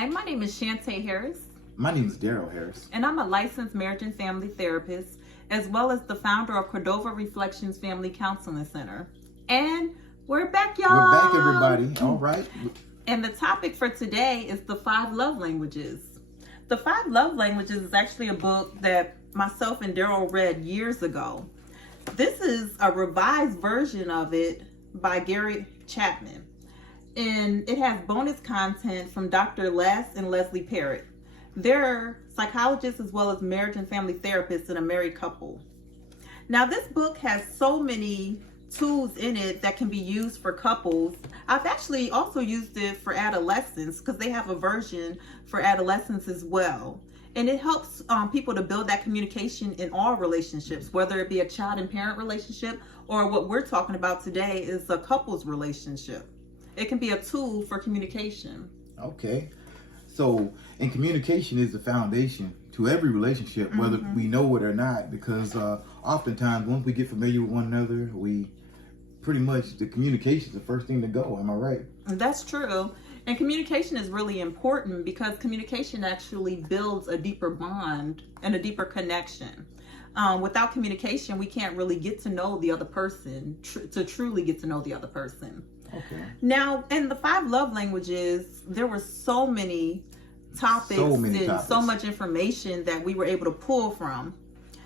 Hi, my name is Shantae Harris, My name is Daryl Harris. and I'm a licensed marriage and family therapist, as well as the founder of Cordova Reflections Family Counseling Center. And we're back, y'all. We're back, everybody. All right. And the topic for today is the 5 love languages. The 5 love languages is actually a book that myself and Daryl read years ago. This is a revised version of it by Gary Chapman. And it has bonus content from Dr. Les and Leslie Parrott. They're psychologists as well as marriage and family therapists and a married couple. Now, this book has so many tools in it that can be used for couples. I've actually also used it for adolescents because they have a version for adolescents as well. And it helps people to build that communication in all relationships, whether it be a child and parent relationship or what we're talking about today is a couple's relationship. It can be a tool for communication. Okay. So, and communication is the foundation to every relationship, whether we know it or not, because oftentimes once we get familiar with one another, we pretty much, the communication is the first thing to go. Am I right? That's true. And communication is really important because communication actually builds a deeper bond and a deeper connection. Without communication, we can't really get to know the other person, to truly get to know the other person. Okay. Now, in the 5 love languages, there were so many topics and so much information that we were able to pull from.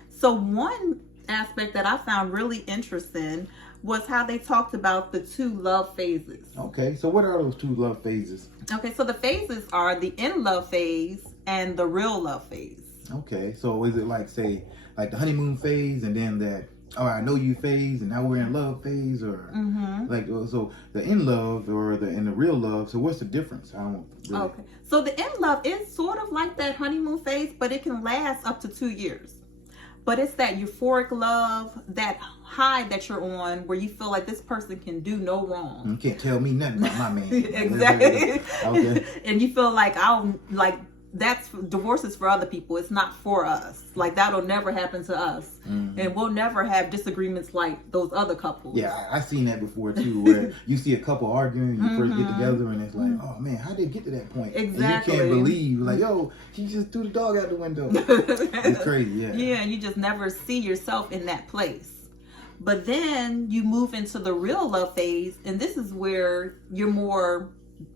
So one aspect that I found really interesting was how they talked about the 2 love phases. Okay. So what are those 2 love phases? Okay, so the phases are the in love phase and the real love phase. Okay. So is it like, say, like the honeymoon phase and then that, oh, I know you phase, and now we're in love phase, or like, so the in love or the in the real love. So what's the difference? I don't really... Okay, so the in love is sort of like that honeymoon phase, but it can last up to 2 years. But it's that euphoric love, that high that you're on, where you feel like this person can do no wrong. You can't tell me nothing about my man. Exactly. Okay. And you feel like that's divorce is for other people. It's not for us. Like that'll never happen to us, and we'll never have disagreements like those other couples. Yeah, I've seen that before too, where you see a couple arguing, you first get together, and it's like, oh man, how did they get to that point? Exactly. And you can't believe, like, yo, he just threw the dog out the window. It's crazy, yeah. Yeah, and you just never see yourself in that place. But then you move into the real love phase, and this is where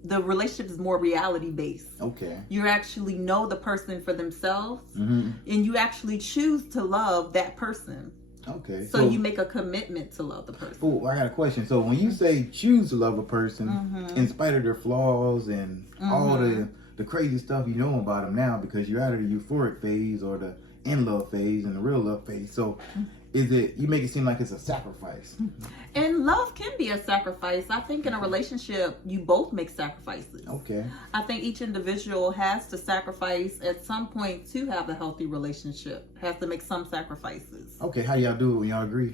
the relationship is more reality based. Okay. You actually know the person for themselves, and you actually choose to love that person. Okay. So you make a commitment to love the person. Oh, I got a question. So when you say choose to love a person, in spite of their flaws and all the crazy stuff you know about them now, because you're out of the euphoric phase or the in love phase and the real love phase. So is it, you make it seem like it's a sacrifice? And love can be a sacrifice. I think in a relationship, you both make sacrifices. Okay. I think each individual has to sacrifice at some point to have a healthy relationship, has to make some sacrifices. Okay, how y'all do it when y'all agree?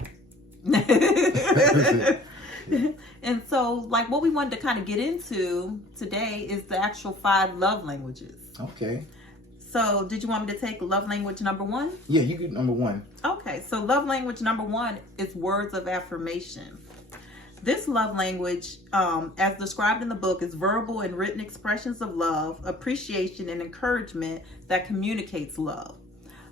And so, like, what we wanted to kind of get into today is the actual 5 love languages. Okay. So, did you want me to take love language number 1? Yeah, you get number 1. Okay, so love language number 1 is words of affirmation. This love language, as described in the book, is verbal and written expressions of love, appreciation, and encouragement that communicates love.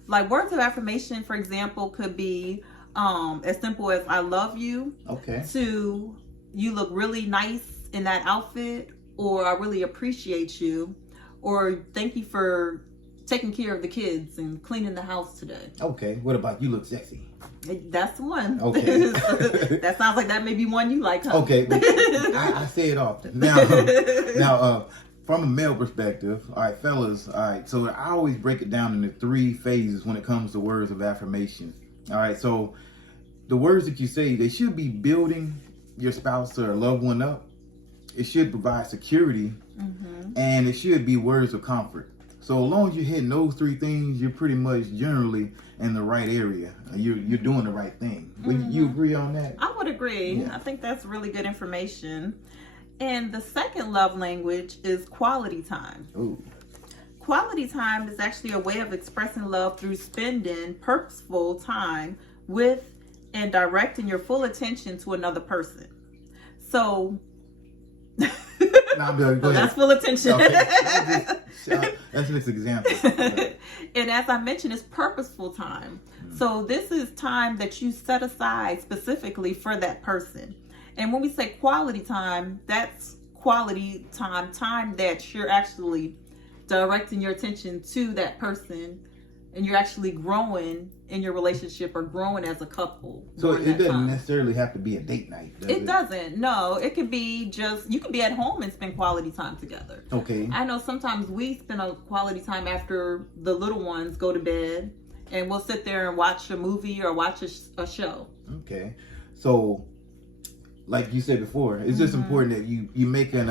Like words of affirmation, for example, could be as simple as "I love you," Okay. to "You look really nice in that outfit," or "I really appreciate you," or "Thank you for taking care of the kids and cleaning the house today." Okay. What about "You look sexy"? That's the one. Okay. That sounds like that may be one you like, huh? Okay. I say it often. Now, from a male perspective, all right, fellas, all right, so I always break it down into 3 phases when it comes to words of affirmation. All right, so the words that you say, they should be building your spouse or loved one up. It should provide security, and it should be words of comfort. So as long as you're hitting those 3 things, you're pretty much generally in the right area. You're doing the right thing. Would you agree on that? I would agree. Yeah. I think that's really good information. And the second love language is quality time. Ooh. Quality time is actually a way of expressing love through spending purposeful time with and directing your full attention to another person. So No, I'm good. Go ahead. That's full attention. Okay. That's just an example. And as I mentioned, it's purposeful time. So this is time that you set aside specifically for that person. And when we say quality time, that's quality time that you're actually directing your attention to that person, and you're actually growing in your relationship or growing as a couple. So during it that doesn't time. necessarily have to be a date night, does it? It doesn't. No, it could be just, you can be at home and spend quality time together. Okay. I know sometimes we spend a quality time after the little ones go to bed, and we'll sit there and watch a movie or watch a show. Okay. So, like you said before, it's just important that you make an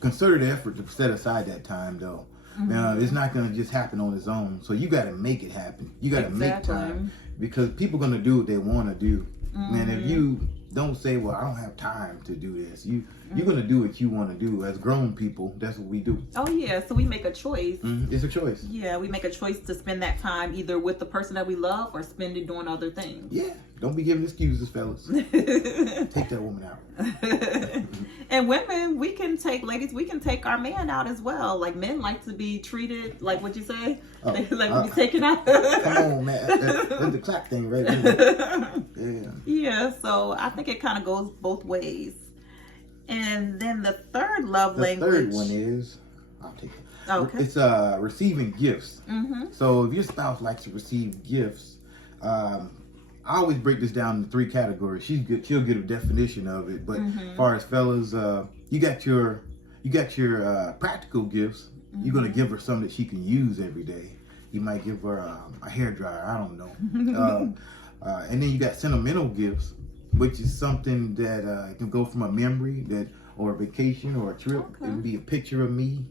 concerted effort to set aside that time, though. Now, it's not going to just happen on its own. So you got to make it happen. You got to make time, because people are going to do what they want to do. Man, if you don't say, well, I don't have time to do this, you're going to do what you want to do. As grown people, that's what we do. Oh yeah, so we make a choice. It's a choice. Yeah, we make a choice to spend that time either with the person that we love or spend it doing other things. Yeah, don't be giving excuses, fellas. Take that woman out. And women, ladies, we can take our man out as well. Like, men like to be treated, like what you say? Oh, They like to be taken out. Come on, man. That's the clap thing right there. Yeah. Yeah, so I think it kind of goes both ways. And then the third love language. The third one is, I'll take it. Okay. It's receiving gifts. So if your spouse likes to receive gifts, I always break this down into 3 categories. She'll get a definition of it. But as far as fellas, you got your practical gifts. You're gonna give her something that she can use every day. You might give her a hair dryer. I don't know. And then you got sentimental gifts, which is something that can go from a memory or a vacation or a trip. Okay. It can be a picture of me.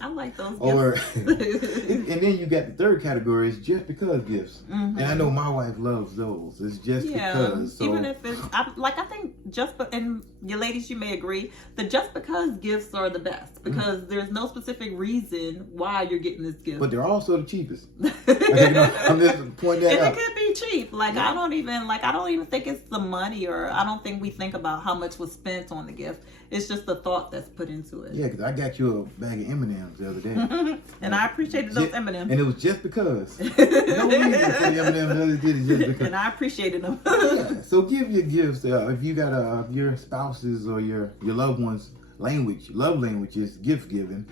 I like those gifts. Or and then you got the third category is just because gifts. And I know my wife loves those. It's just because. So, even if it's I think and you ladies, you may agree that just because gifts are the best, because there's no specific reason why you're getting this gift. but they're also the cheapest. I'm just pointing that And out. it could be cheap. Like, I don't even think it's the money, or I don't think we think about how much was spent on the gift. It's just the thought that's put into it. Yeah, because I got you a bag of M&Ms the other day. And I appreciated those M&Ms. And it was just because. No reason for the M&Ms. I just did it just because. And I appreciated them. Yeah, so give your gifts. If you got your spouse's or your loved one's love language is gift giving.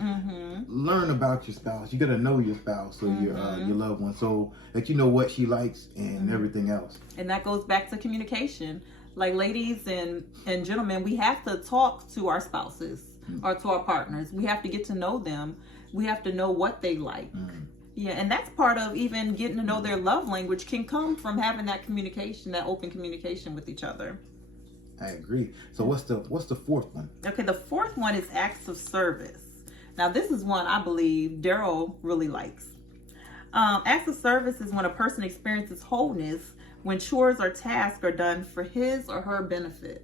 Learn about your spouse. You got to know your spouse or your loved one, so that you know what she likes and everything else. And that goes back to communication. Like, ladies and gentlemen, we have to talk to our spouses or to our partners. We have to get to know them. We have to know what they like. Yeah, and that's part of even getting to know their love language can come from having that communication, that open communication with each other. I agree. So what's the fourth one? Okay, the fourth one is acts of service. Now, this is one I believe Daryl really likes. Acts of service is when a person experiences wholeness when chores or tasks are done for his or her benefit.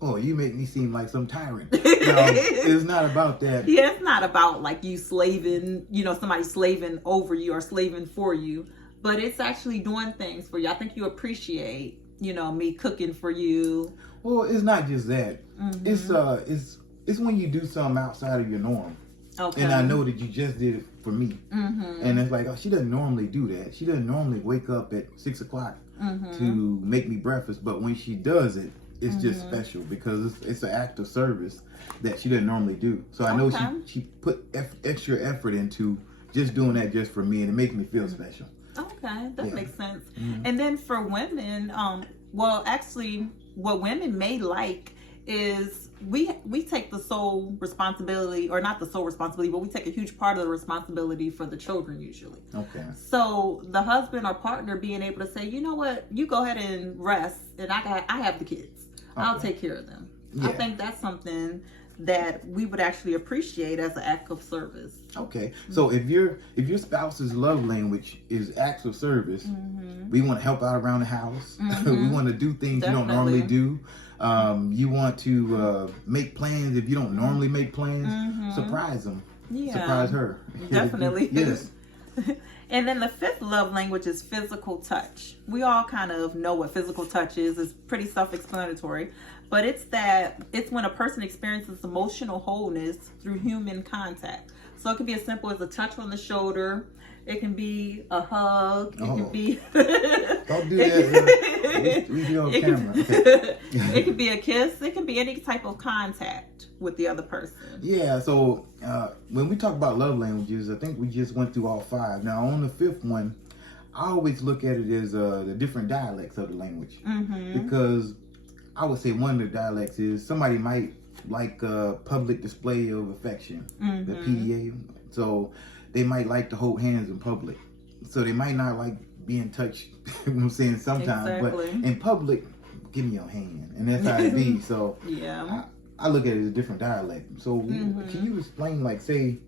Oh, you make me seem like some tyrant. No, it's not about that. Yeah, it's not about like you slaving, somebody slaving over you or slaving for you, but it's actually doing things for you. I think you appreciate, me cooking for you. Well, it's not just that. It's when you do something outside of your norm. Okay. And I know that you just did it for me. And it's like, oh, she doesn't normally do that. She doesn't normally wake up at 6 o'clock to make me breakfast. But when she does it, it's just special because it's an act of service that she doesn't normally do. So I know she put extra effort into just doing that just for me, and it makes me feel special. Okay, that makes sense. And then for women, actually, what women may like is we take the sole responsibility, or not the sole responsibility, but we take a huge part of the responsibility for the children usually. Okay. So the husband or partner being able to say, you know what, you go ahead and rest, and I have the kids. Okay. I'll take care of them. Yeah. I think that's something that we would actually appreciate as an act of service. Okay. So if your spouse's love language is acts of service, we want to help out around the house. We want to do things you don't normally do. You want to make plans if you don't normally make plans. Surprise them. Yeah. Surprise her. Definitely. Yes. And then the fifth love language is physical touch. We all kind of know what physical touch is. It's pretty self-explanatory. but it's when a person experiences emotional wholeness through human contact. So it can be as simple as a touch on the shoulder. It can be a hug. It can be. Don't do that. We do on camera. It can be a kiss. It can be any type of contact with the other person. Yeah. So when we talk about love languages, I think we just went through all 5. Now on the 5th one, I always look at it as the different dialects of the language, because I would say one of the dialects is somebody might like a public display of affection, the PDA. So they might like to hold hands in public. So they might not like being touched, you know what I'm saying, sometimes. Exactly. But in public, give me your hand. And that's how it be. So yeah. I look at it as a different dialect. So can you explain, like, say,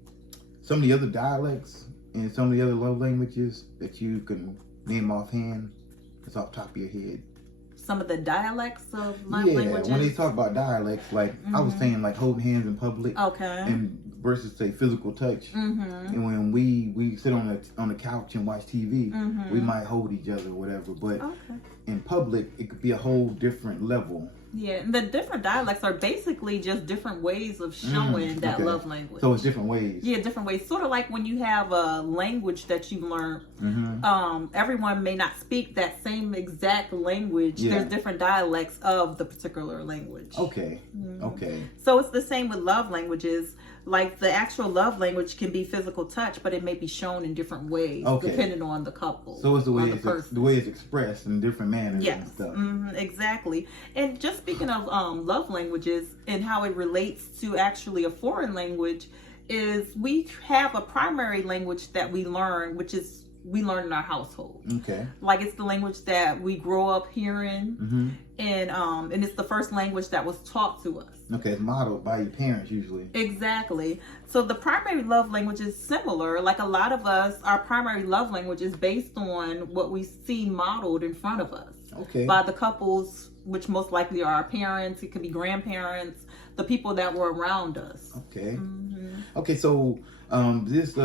some of the other dialects and some of the other love languages that you can name offhand? It's off the top of your head. Some of the dialects of love languages? Yeah, when they talk about dialects, like I was saying, like holding hands in public. Okay. And versus say physical touch. And when we sit on the couch and watch TV, we might hold each other or whatever. But in public, it could be a whole different level. Yeah, and the different dialects are basically just different ways of showing that love language. So it's different ways. Yeah, different ways. Sort of like when you have a language that you learn, everyone may not speak that same exact language. Yeah. There's different dialects of the particular language. Okay. Okay. So it's the same with love languages. Like the actual love language can be physical touch, but it may be shown in different ways depending on the couple. So it's the way it's expressed in different manners and stuff. Exactly. And just speaking of love languages and how it relates to actually a foreign language, is we have a primary language that we learn, which is we learn in our household. Okay. Like it's the language that we grow up hearing, and it's the first language that was taught to us. Okay, it's modeled by your parents usually. Exactly. So the primary love language is similar. Like a lot of us, our primary love language is based on what we see modeled in front of us. Okay. By the couples, which most likely are our parents. It could be grandparents, the people that were around us. Okay. Okay, so this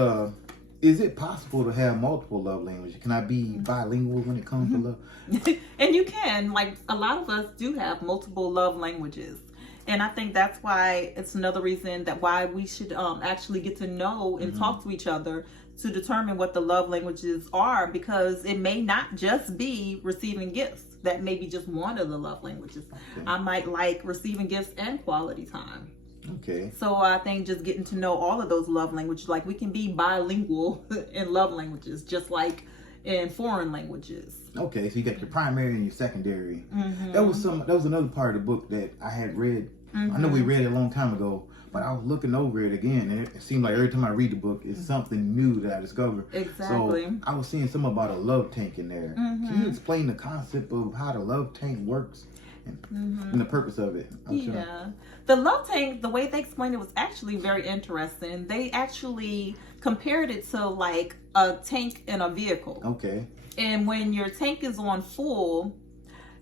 is it possible to have multiple love languages? Can I be bilingual when it comes to love? And you can. Like a lot of us do have multiple love languages. And I think that's why it's another reason that why we should actually get to know and talk to each other to determine what the love languages are, because it may not just be receiving gifts. That may be just one of the love languages. Okay. I might like receiving gifts and quality time. Okay. So I think just getting to know all of those love languages, like we can be bilingual in love languages, just like in foreign languages. Okay, so you got your primary and your secondary. That was another part of the book that I had read. I know we read it a long time ago, but I was looking over it again, and it seemed like every time I read the book, it's something new that I discover. Exactly. So I was seeing something about a love tank in there. Can you explain the concept of how the love tank works and the purpose of it? The love tank, the way they explained it was actually very interesting. They actually compared it to like a tank in a vehicle. Okay. And when your tank is on full,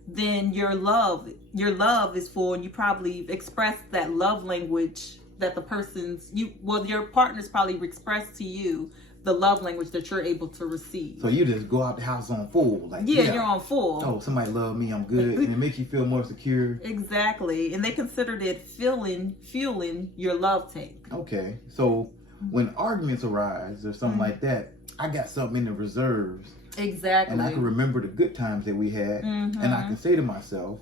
then your love is full, and you probably express that love language that your partner's probably expressed to you the love language that you're able to receive. So you just go out the house on full, like you're on full. Oh, somebody love me, I'm good, and it makes you feel more secure. Exactly, and they considered it fueling your love tank. Okay, so when arguments arise or something like that, I got something in the reserves. Exactly. And I can remember the good times that we had, and I can say to myself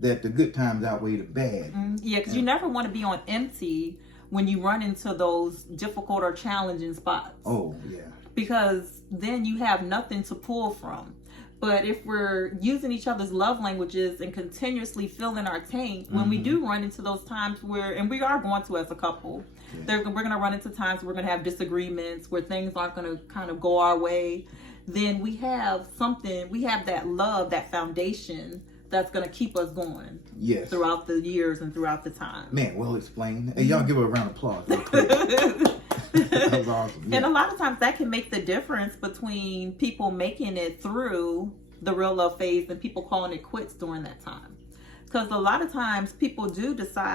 that the good times outweigh the bad. Yeah, because you never want to be on empty when you run into those difficult or challenging spots. Oh, yeah. Because then you have nothing to pull from. But if we're using each other's love languages and continuously filling our tank, when we do run into those times and we are going to as a couple, we're going to run into times where we're going to have disagreements, where things aren't going to kind of go our way, then we have that love, that foundation that's going to keep us going throughout the years and throughout the time. Man, well explained. Hey, y'all give her a round of applause real quick. That was awesome. Yeah. And a lot of times that can make the difference between people making it through the real love phase and people calling it quits during that time. Because a lot of times people do decide